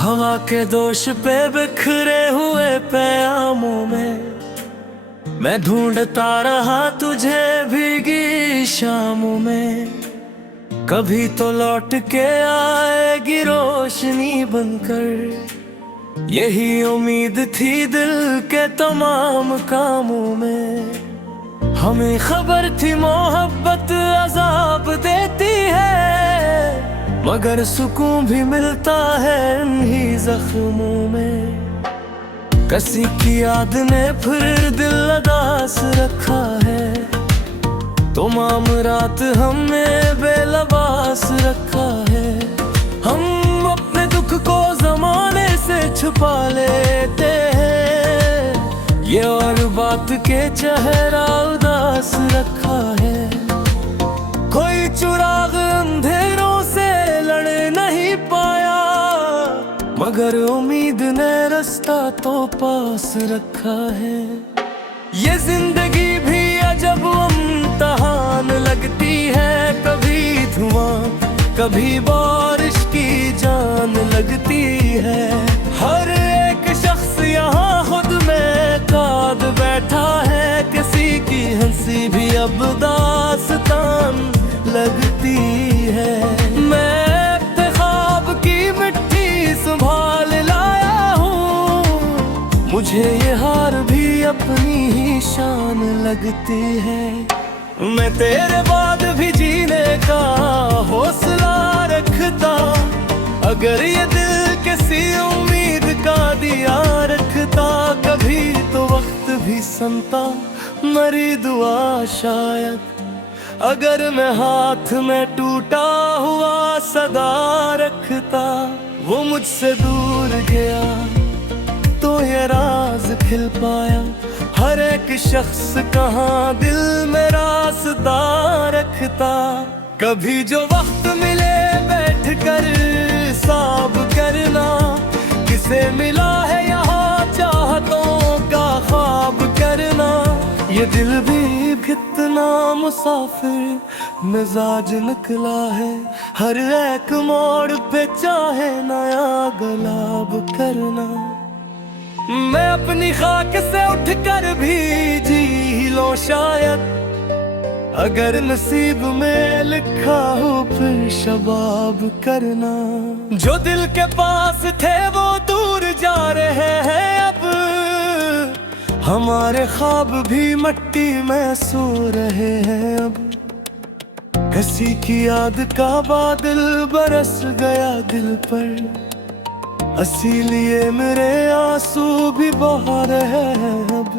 हवा के दोष पे बिखरे हुए प्यामों में मैं ढूंढता रहा तुझे भीगी शामों में। कभी तो लौट के आएगी रोशनी बनकर, यही उम्मीद थी दिल के तमाम कामों में। हमें खबर थी मोहब्बत अजाब देती है, मगर सुकून भी मिलता है इन्हीं जख्मों में। किसी की याद ने फिर दिल उदास रखा है, तमाम रात हमें बेलबास रखा है। हम अपने दुख को जमाने से छुपा लेते हैं, ये और बात के चेहरा उदास रखा है। कोई चिराग अंधेरों से लड़ नहीं पाया, मगर उम्मीद ने रास्ता तो पास रखा है। ये जिंदगी भी अजब इम्तिहान लगती है, कभी धुआं कभी बारिश की जान लगती है। हर एक शख्स यहाँ खुद में काद बैठा है, किसी की हंसी भी अब दास्तान लगती है। मैं अपने ख्वाब की मिट्टी संभाल लाया हूँ, मुझे ये हार भी अपनी ही शान लगती है। मैं तेरे बाद भी जीने का हौसला रखता, अगर ये दिल किसी उम्मीद का दिया रखता। कभी तो वक्त भी सुनता मेरी दुआ शायद, अगर मैं हाथ में टूटा हुआ सदा रखता। वो मुझसे दूर गया तो ये राज खिल पाया, हर एक शख्स कहाँ दिल में रास्ता रखता। कभी जो वक्त मिले बैठ कर हिसाब करना, किसे मिला है यहाँ चाहतों का ख्वाब करना। ये दिल भी कितना मुसाफिर मिजाज निकला है, हर एक मोड़ पे चाहे नया गुलाब करना। मैं अपनी खाक से उठकर भी जी लो शायद, अगर नसीब में लिखा हो फिर शबाब करना। जो दिल के पास थे वो दूर जा रहे हैं अब, हमारे ख्वाब भी मिट्टी में सो रहे हैं अब। किसी की याद का बादल बरस गया दिल पर, इसीलिए मेरे आंसू भी बहा रहे हैं अब।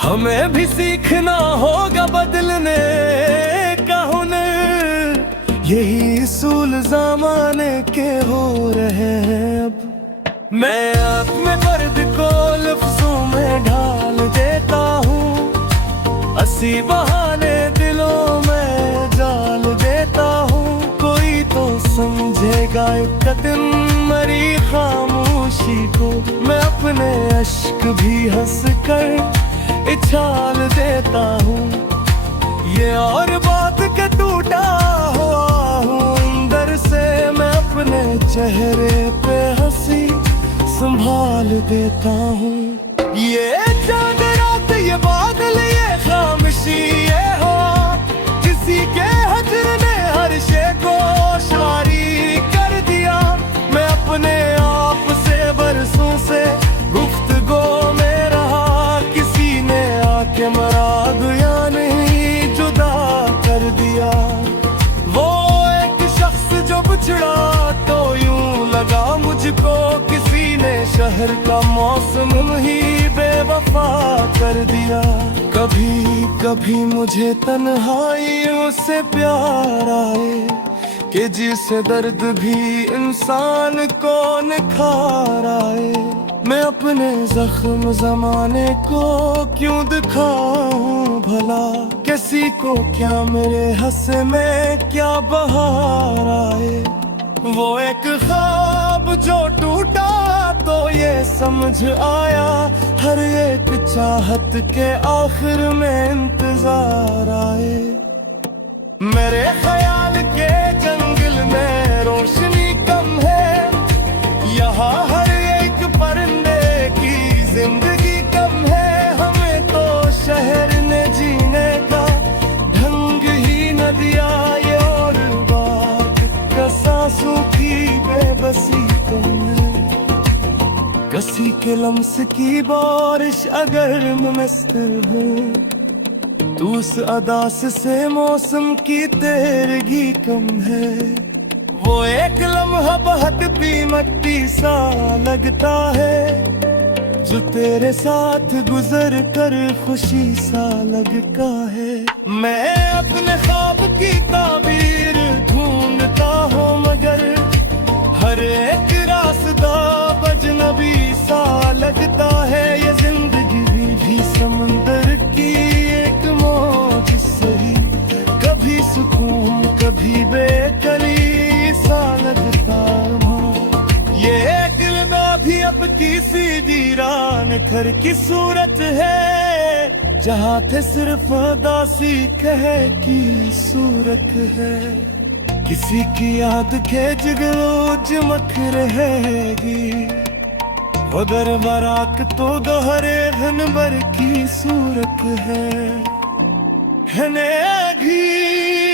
हमें भी सीखना होगा बदलने का हुनर, यही उसूल ज़माने के हो रहे हैं अब। मैं अपने दर्द को लफ्जों में ढाल देता हूँ, असी बहाने दिलों में जाल देता हूँ। कोई तो समझेगा एक दिन मेरी खामोशी को, मैं अपने अश्क भी हंस कर इछाल देता हूँ। ये और बात के टूटा हुआ हूँ अंदर से, मैं अपने चेहरे पे हंसी संभाल देता हूँ। ये चांद रात ये बादल ये खामोशी ये हो, किसी के हजर ने हर शे को शारी कर दिया। मैं अपने आप से बरसों से गुफ्तगू में रहा, किसी ने आके मरा दिया नहीं जुदा कर दिया। वो एक शख्स जो बिछड़ा तो यूं लगा मुझको, किसी ने शहर का मौसम ही बेवफा कर दिया। कभी कभी मुझे तन्हाइयों से प्यार आए, कि जिसे दर्द भी इंसान को निखार आए। मैं अपने जख्म जमाने को क्यों दिखाऊं भला, किसी को क्या मेरे हंस में क्या बहार आए। वो एक ख्वाब अब जो टूटा तो ये समझ आया, हर एक चाहत के आखिर में इंतजार आए। मेरे ख्याल के जंगल में रोशनी कम है, यहाँ हर एक परिंदे की जिंदगी कम है। हमें तो शहर ने जीने का ढंग ही न दिया, ये और बात का सांसों की बेबसी कम है। कसी के लम्स की बारिश अगर मैं मस्त हूँ, तू उस अदास से मौसम की तेरगी कम है। वो एक लम्हा बहकती मिट्टी सा लगता है, जो तेरे साथ गुजर कर खुशी सा लगता है। मैं अपने ख्वाब की ताबीर ढूंढता हूँ, मगर हर एक रास्ता अजनबी सा लगता है। ये जिंदगी भी समंदर की एक मौज सही, कभी सुकून कभी बेकली सा लगता हूँ। ये किरदार भी अब किसी वीरान घर की सूरत है, जहाँ थे सिर्फ दासी कह की सूरत है। किसी की याद के जगलो चमक रहेगी, उधर बराक तो दोहरे धन भर की सूरत है। घी